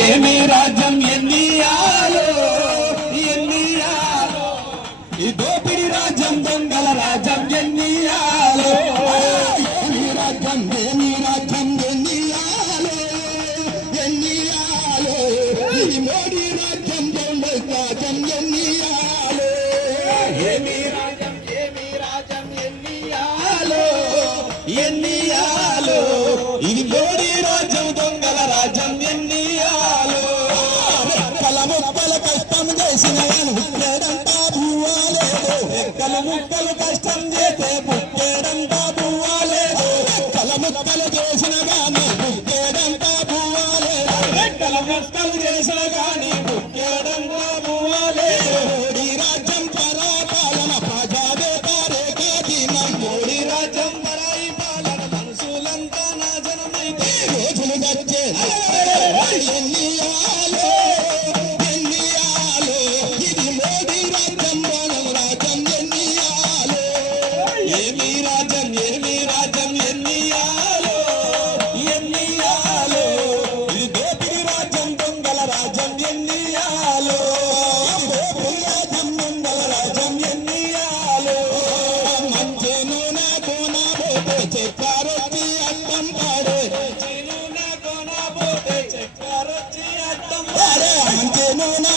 ఏమి రాజ్యం ఎన్నియాలో ఎన్నియాలో ఈ దోపిడి రాజ్యం దొంగల రాజ్యం ఎన్నియాలో ఏమి రాజ్యం ఎన్నియాలో ఎన్నియాలో ఈ మోడీ రాజ్యం దొంగల రాజ్యం ఎన్నియాలో ఏమి రాజ్యం ఎన్నియాలో ఎన్నియాలో ఇది మోడీ రాజ్యం దొంగల రాజ్యం ఎన్నియాలో ముక్కలు కష్టం చేసిన బుక్కేడంతా భూవాలేదు ముక్కలు కష్టం చేసే బుక్కేడంతా భూవాలేదు ముక్కలు చేసిన గాని బుక్కేడంతా భూవాలేదు ముక్కలు చేసిన గాని బుక్కేడంతా భూవాలేదు మోడీ రాజ్యం పరాపాలన ప్రజాదే కారేకాధీనం మోడీ రాజ్యం పరాయి పాలన మనుషులంతా నాశనమైతే రోజులు వచ్చే ఎన్నియాలో ఏమి రాజ్యం ఎన్నియాలో ఎన్నియాలో ఇది దోపిడి రాజ్యం దొంగల రాజ్యం ఎన్నియాలో దోపిడి రాజ్యం దొంగల రాజ్యం ఎన్నియాలో మంచి నూనె కోన పోతే చెక్కారొచ్చి అద్దం పాడే మంచి నూనె కోన పోతే చెక్కారొచ్చి అద్దం పాడే మంచి నూనె